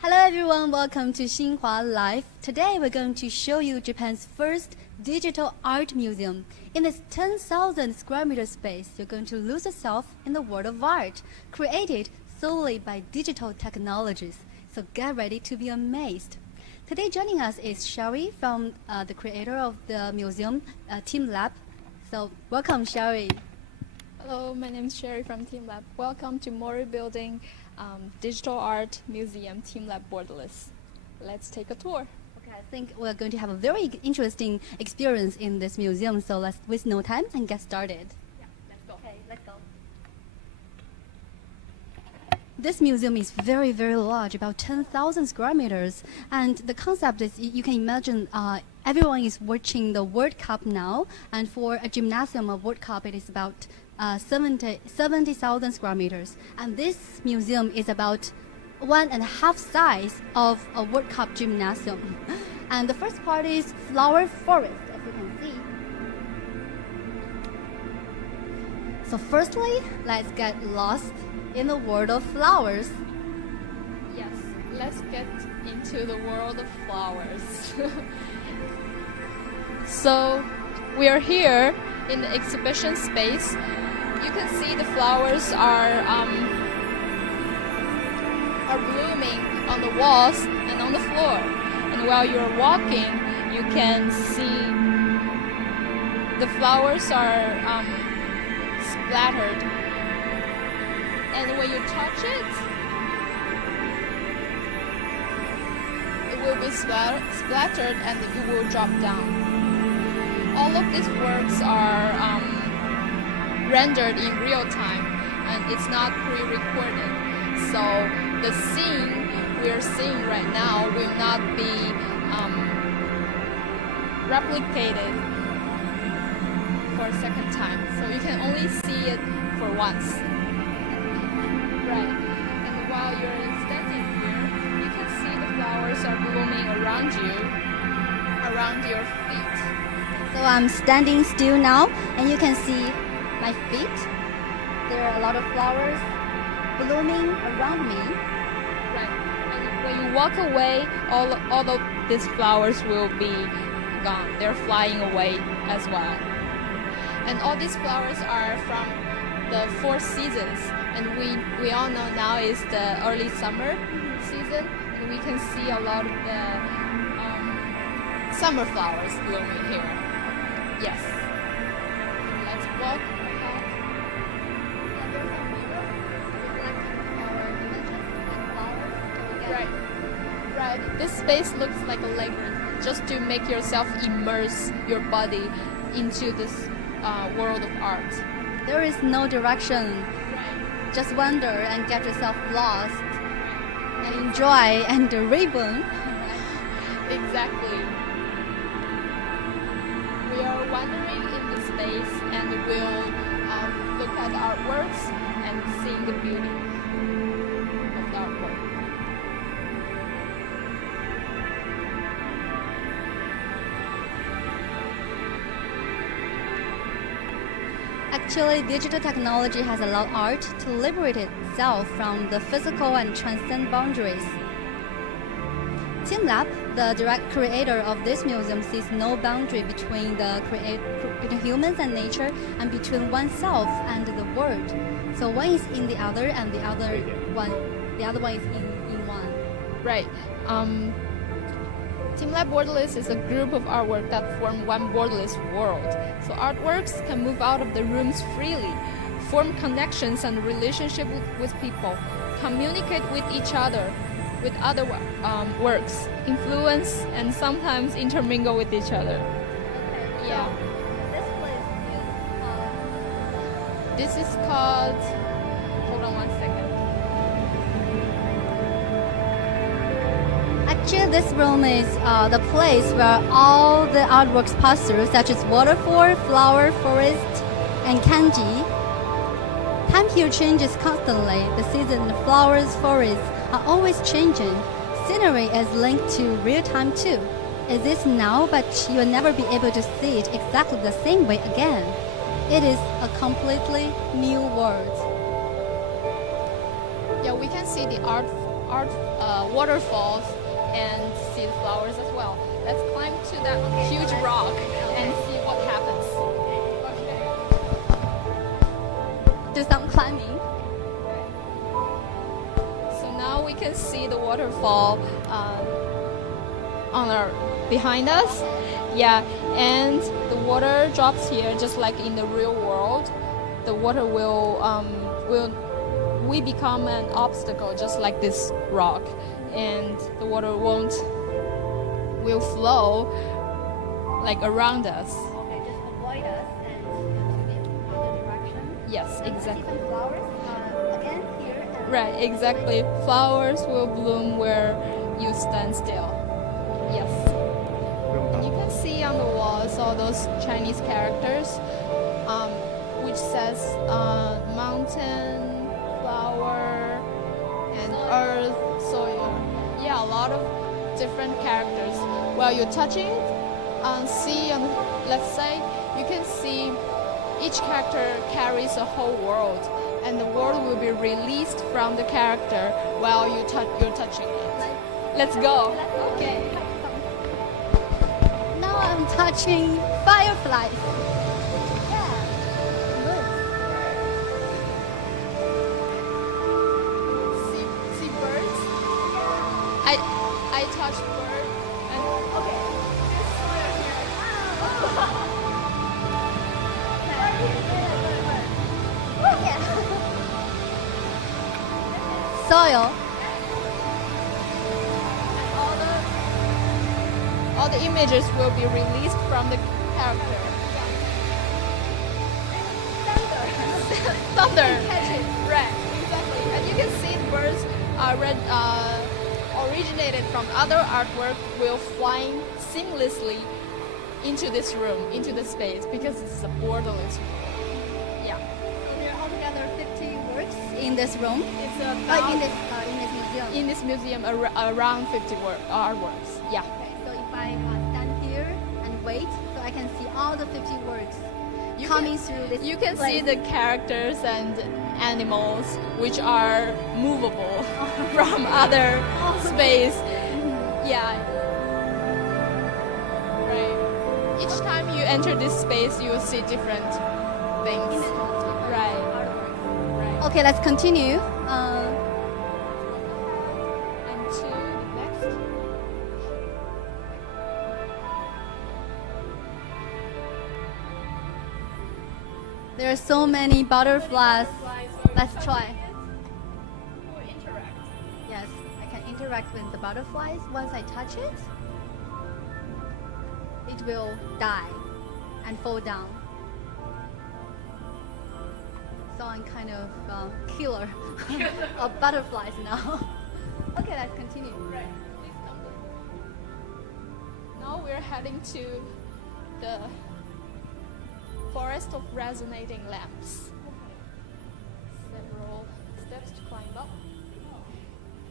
Hello everyone, welcome to Xinhua Live. Today we're going to show you Japan's first digital art museum. In this 10,000 square meter space, you're going to lose yourself in the world of art, created solely by digital technologies. So get ready to be amazed. Today joining us is Sherry from the creator of the museum, teamLab. So welcome, Sherry. Hello, my name is Sherry from teamLab. Welcome to Mori Building Digital Art Museum teamLab Borderless. Let's take a tour. Okay, I think we're going to have a very interesting experience in this museum, so let's waste no time and get started. Yeah, let's go. Okay, let's go. This museum is very, very large, about 10,000 square meters. And the concept is, you can imagine everyone is watching the World Cup now. And for a gymnasium of World Cup, it is about 70,000 square meters. And this museum is about 1.5 size of a World Cup gymnasium. And the first part is flower forest, as you can see. So firstly, let's get lost in the world of flowers. Yes, let's get into the world of flowers. So, we are here in the exhibition space. You can see the flowers are blooming on the walls and on the floor. And while you're walking, you can see the flowers are splattered. And when you touch it, it will be splattered and it will drop down. All of these works are rendered in real time, and it's not pre-recorded. So the scene we're seeing right now will not be replicated for a second time. So you can only see it for once. Right. And while you're standing here, you can see the flowers are blooming around you, around your feet. So I'm standing still now, and you can see my feet. There are a lot of flowers blooming around me. Right. And when you walk away, all of these flowers will be gone. They're flying away as well. And all these flowers are from the 4 seasons. And we all know now is the early summer season, and we can see a lot of the summer flowers blooming here. Yes. Let's walk ahead. Right. Right. This space looks like a labyrinth, just to make yourself immerse your body into this world of art. There is no direction. Just wander and get yourself lost and enjoy and the ribbon. Exactly. We are wandering in the space and we'll look at the artworks and see the beauty of the artwork. Actually, digital technology has allowed art to liberate itself from the physical and transcend boundaries. teamLab, the direct creator of this museum, sees no boundary between between humans and nature, and between oneself and the world. So one is in the other, and the other one is in one. Right. teamLab Borderless is a group of artwork that form one borderless world. So artworks can move out of the rooms freely, form connections and relationship with people, communicate with each other, with other works, influence, and sometimes intermingle with each other. Okay. Yeah. This place This is called, hold on one second. Actually, this room is the place where all the artworks pass through, such as waterfall, flower, forest, and kanji. Time here changes constantly. The season, flowers, forests are always changing. Scenery is linked to real time too. It is now, but you will never be able to see it exactly the same way again. It is a completely new world. Yeah, we can see the art art waterfalls and see the flowers as well. Let's climb to that huge rock and see what happens. Do some climbing. So now we can see the waterfall on our behind us. Yeah, and the water drops here just like in the real world. The water will we become an obstacle just like this rock, and the water will flow like around us. Okay, just avoid us and go to the other direction. Yes, See exactly. some flowers again here. And Right, exactly. Flowers will bloom where you stand still. Yes. And you can see on the walls all those Chinese characters, which says mountain, flower, and earth, soil. Yeah, a lot of different characters. While you're touching, let's say, you can see each character carries a whole world, and the world will be released from the character while you're touching it. Let's go. Okay. Now I'm touching fireflies. Yeah. Good. See birds? I touched bird and Okay. Soil. all the images will be released from the character. Thunder. Right, exactly. And you can see the birds originated from other artwork will flying seamlessly into this room, into the space, because it's a borderless room. Yeah. There are altogether 50 works in this room. It's In this museum. in this museum around 50 artworks. Yeah. Okay, so if I stand here and wait, so I can see all the 50 works coming through this. You can see place. the characters and animals which are movable from other space. Yeah. Right. Each time you enter this space, you will see different things. Right. Right. Okay, let's continue. And to next. There are so many butterflies. Let's try. Yes, I can interact with the butterflies. Once I touch it, it will die and fall down. So I'm kind of killer of butterflies now. Okay, let's continue. Right. Please come. Now we're heading to the forest of resonating lamps. Several steps to climb up.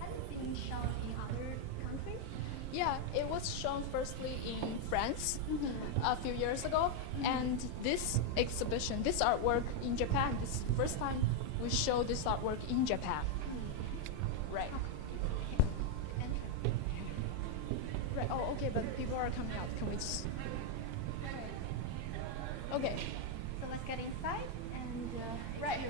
Has it been shown in other countries? Yeah, it was shown firstly in France a few years ago, and this exhibition, this artwork in Japan, this is the first time we show this artwork in Japan. Right. Right. Oh, okay, but people are coming out. Can we just? Okay. So let's get inside and Right.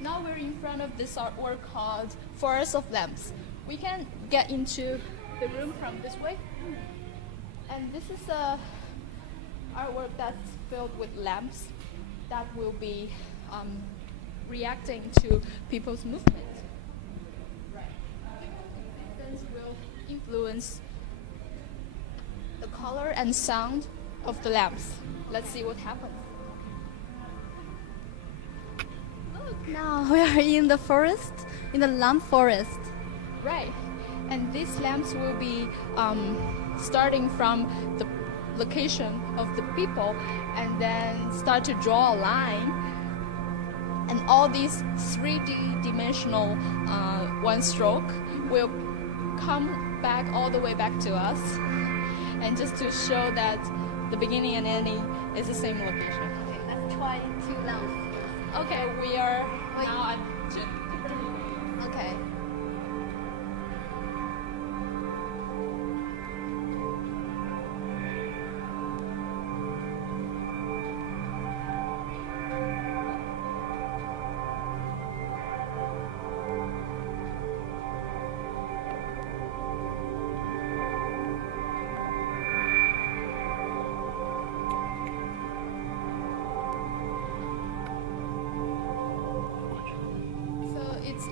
Now we're in front of this artwork called Forest of Lamps. We can get into the room from this way. And this is a artwork that's filled with lamps that will be reacting to people's movement. Right. People's movements will influence the color and sound of the lamps. Let's see what happens. now we are in the forest, in the lamp forest. Right. And these lamps will be starting from the location of the people and then start to draw a line. And all these 3D dimensional one stroke will come back all the way back to us. And just to show that the beginning and ending is the same location. Okay, let's try two lamps. Okay, we are Wait. now at different. Okay.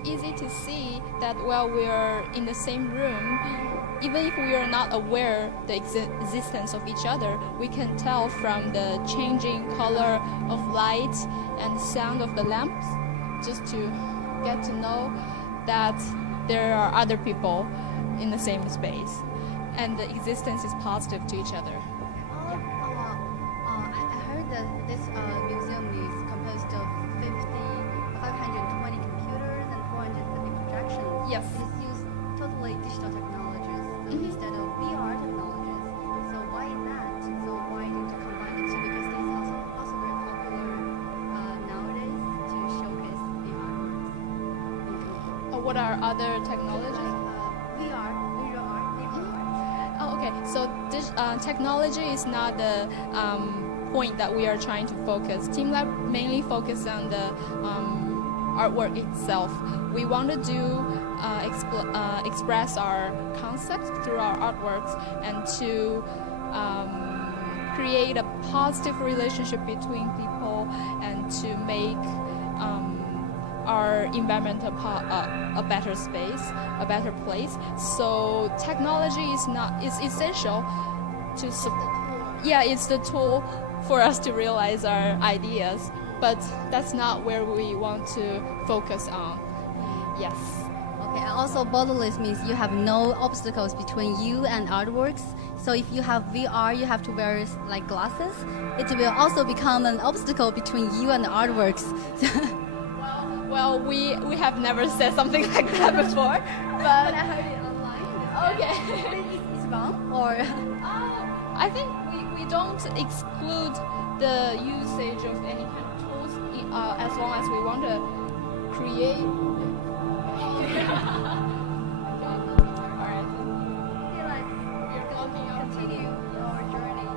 easy to see that while we're in the same room, even if we are not aware the existence of each other, we can tell from the changing color of light and sound of the lamps, just to get to know that there are other people in the same space, and the existence is positive to each other. I heard that this museum is composed of 520 computers and 430 projections. Yes. It's used totally digital technologies instead of VR technologies. So why is that? So why did you combine the two? Because it's also very popular nowadays to showcase the artworks. What are other technologies? VR, visual art, visual art. Oh, okay. So this technology is not the point that we are trying to focus. TeamLab mainly focus on the artwork itself. We want to express our concepts through our artworks and to create a positive relationship between people and to make our environment a better space, a better place. So technology is essential to it's the tool for us to realize our ideas, but that's not where we want to focus on. Yes. Okay, and also borderless means you have no obstacles between you and artworks. So if you have VR, you have to wear like glasses. It will also become an obstacle between you and the artworks. Well, we have never said something like that before, but I heard it online. okay. It's wrong, or I think we don't exclude the usage of any kind of tools as long as we want to create. Alright. We're talking of continue our journey.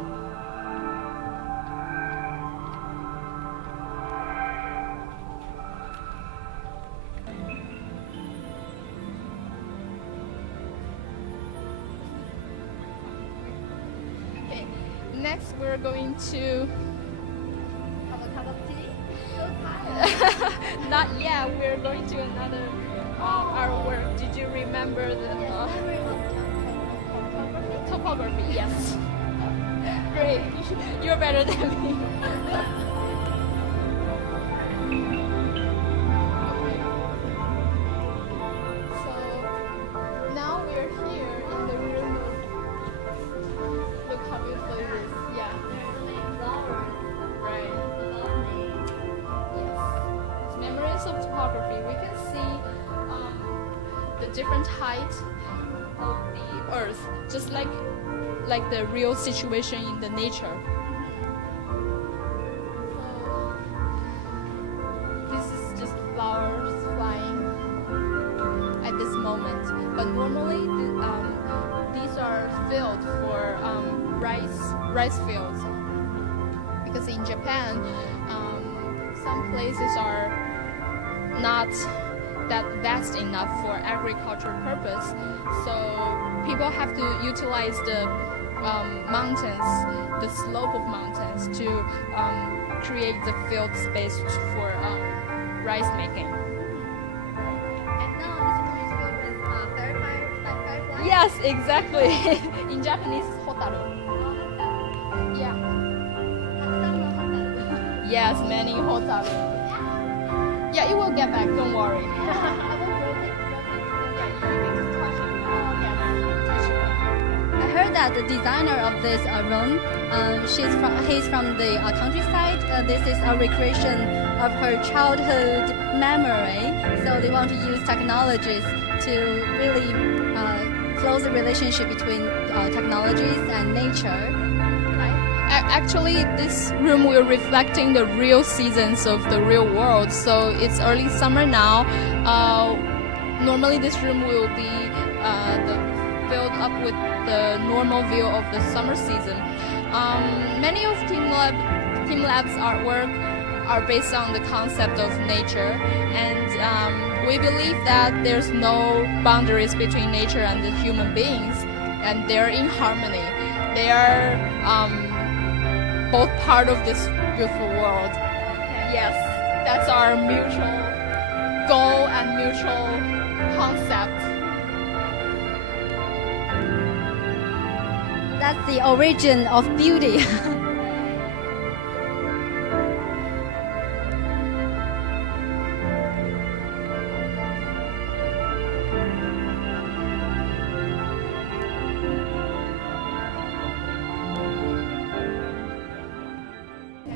Okay. Next, we're going to. Have a cup of tea. So tired. Not yet. We're going to another our work. Did you remember the topography? Yes. Great. You're better than me. So now we're here in the room. Look how beautiful it is. Yeah. Right. Yes. It's memories of topography. We can see the different height of the earth, just like the real situation in the nature. So this is just flowers flying at this moment, but normally these are fields for rice fields, because in Japan some places are not that vast enough for agricultural purpose, so people have to utilize the mountains, the slope of mountains, to create the field space for rice making. And now this room is filled with fireflies. Yes, exactly. In Japanese, hotaru. Yeah. Yes, many hotaru. Yeah, it will get back. Don't worry. I heard that the designer of this room, he's from the countryside. This is a recreation of her childhood memory. So they want to use technologies to really close the relationship between technologies and nature. Actually, this room will reflecting the real seasons of the real world. So it's early summer now. Normally, this room will be filled up with the normal view of the summer season. Many of TeamLab's artwork are based on the concept of nature, and we believe that there's no boundaries between nature and the human beings, and they're in harmony. They are both part of this beautiful world. Yes, that's our mutual goal and mutual concept. That's the origin of beauty.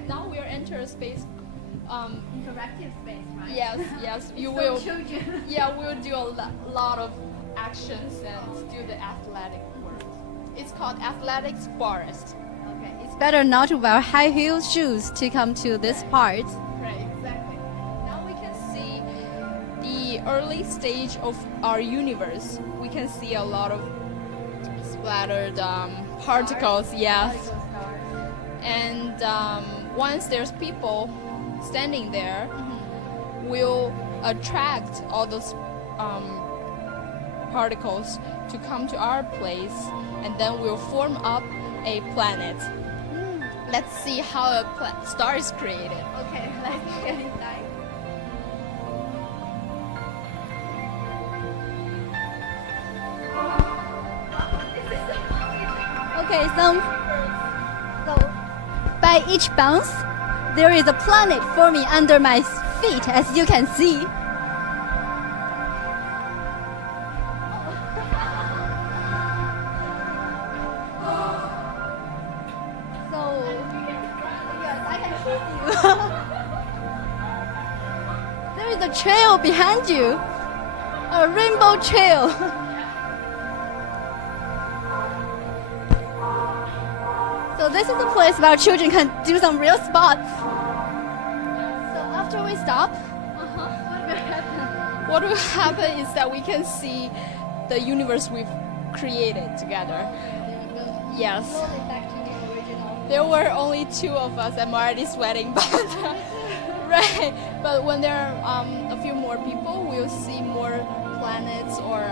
Now we are enter a space. Interactive space, right? Yes, yes, you For will. children. Yeah, we'll do a lot of actions and do the athletic work. It's called Athletics Forest. Okay, it's better not to wear high heel shoes to come to this part. Right, exactly. Now we can see the early stage of our universe. We can see a lot of splattered particles. Yes. And once there's people standing there, we'll attract all those particles to come to our place, and then we'll form up a planet. Let's see how a star is created. Okay, let's get inside. Okay, so by each bounce, there is a planet forming under my feet, as you can see. So, yes, I can see you. There is a trail behind you, a rainbow trail. So this is a place where children can do some real spots. So after we stop, what will happen? What will happen is that we can see the universe we've created together. Yes. Slowly back to the original. There were only two of us. I'm already sweating, but right. But when there are a few more people, we'll see more planets or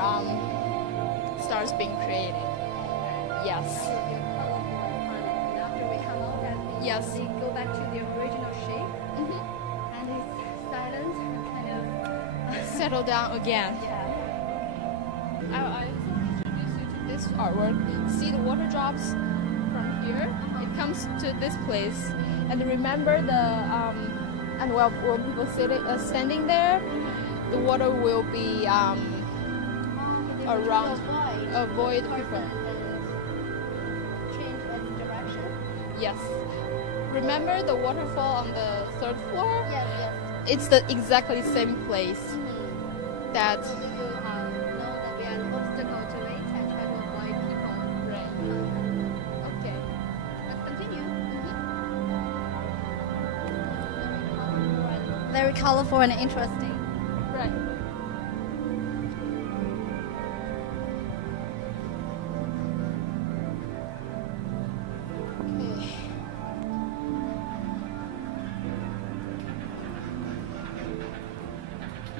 stars being created. Yes. After we come out and we Yes. go back to the original shape, Mhm. and it's silent, kind of. Settle down again. Yeah. I introduce you to this artwork. See the water drops from here? It comes to this place, and remember the and while people standing there, the water will be around, avoid people. Change its direction. Yes. Remember the waterfall on the third floor? Yes, yes. It's the exactly same place that. So that you know that we are an obstacle to it and try to avoid people. Right. Okay. Let's continue. Very colorful and interesting. Right. Okay.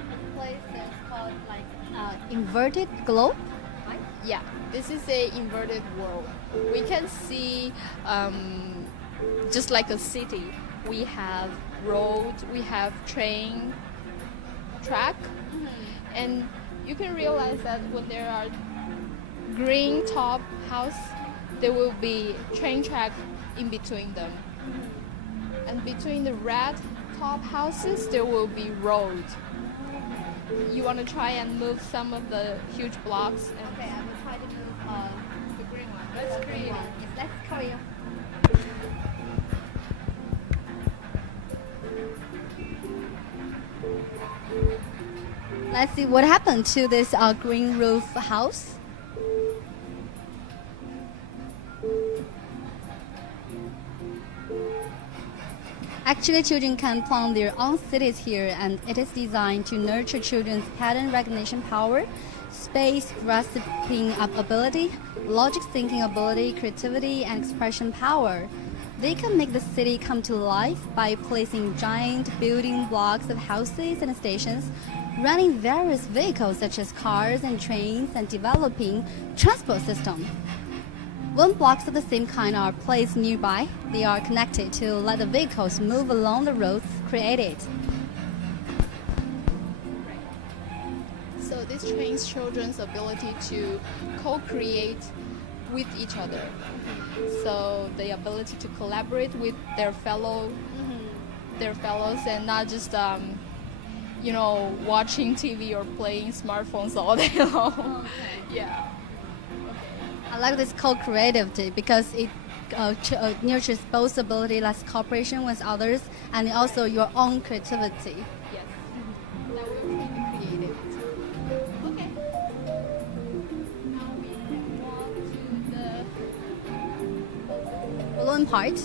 This place is called like inverted globe. Right? Yeah, this is a inverted world. We can see just like a city. We have road, we have train track, and you can realize that when there are green top house, there will be train track in between them, and between the red top houses there will be road. You want to try and move some of the huge blocks and Okay, I will try to move the green one. Let's create it. Yes, let's carry on. Let's see what happened to this green roof house. Actually, children can plan their own cities here, and it is designed to nurture children's pattern recognition power, space grasping ability, logic thinking ability, creativity, and expression power. They can make the city come to life by placing giant building blocks of houses and stations, running various vehicles such as cars and trains, and developing transport system. When blocks of the same kind are placed nearby, they are connected to let the vehicles move along the roads created. So this trains children's ability to co-create with each other. So the ability to collaborate with their fellows and not just watching TV or playing smartphones all day long. Yeah. I like this co-creativity because it nurtures both ability, like cooperation with others, and also your own creativity. Yes. That will be creative. Okay. Now we can walk to the Balloon part.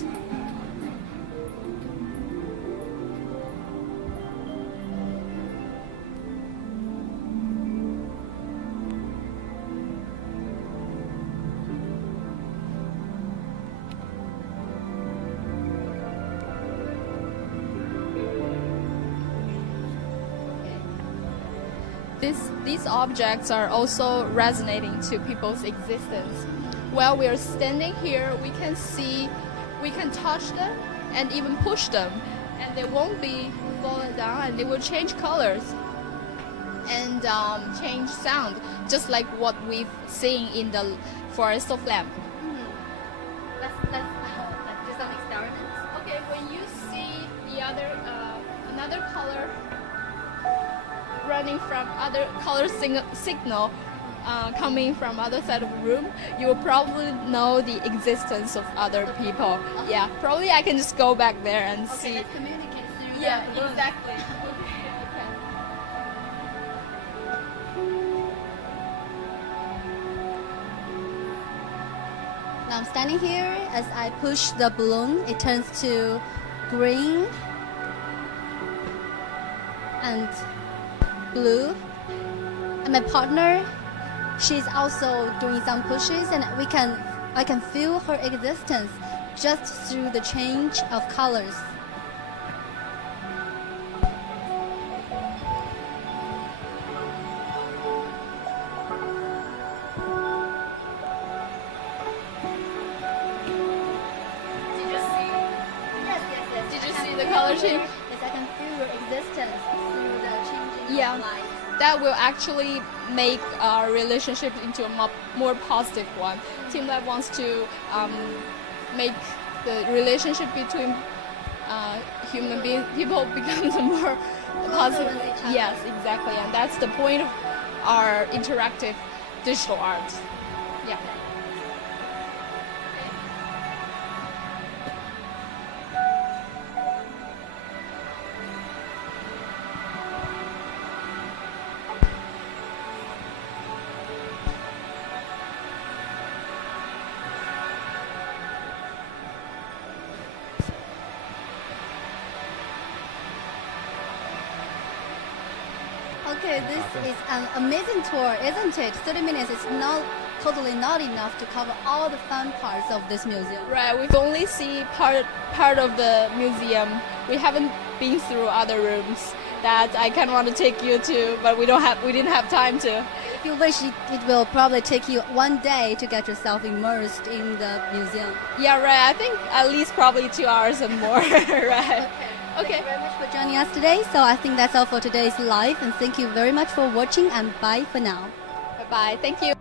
These objects are also resonating to people's existence. While we are standing here, we can touch them and even push them, and they won't be falling down, and they will change colors and change sound, just like what we've seen in the Forest of Lamp. Let's do some experiments. Okay, when you see the another color running from other color signal coming from other side of the room, you will probably know the existence of other people. Yeah, probably I can just go back there and see. Let's communicate through Yeah, the balloon. exactly. Now I'm standing here. As I push the balloon, it turns to green and blue. And my partner, she's also doing some pushes, and I can feel her existence just through the change of colors. Did you see? Yes. Did you see the color change? Yes, I can feel your existence through the changing Yeah. of light. That will actually make our relationship into a more positive one. TeamLab wants to make the relationship between people becomes more positive. Influence each other. Yes, exactly, and that's the point of our interactive digital art. Yeah. Okay, this is an amazing tour, isn't it? 30 minutes is totally not enough to cover all the fun parts of this museum. Right, we've only seen part of the museum. We haven't been through other rooms that I kind of want to take you to, but we didn't have time to. If you wish, it will probably take you one day to get yourself immersed in the museum. Yeah, right. I think at least probably 2 hours and more. Right. Thank you very much for joining us today. So I think that's all for today's live, and thank you very much for watching, and bye for now. Bye bye. Thank you.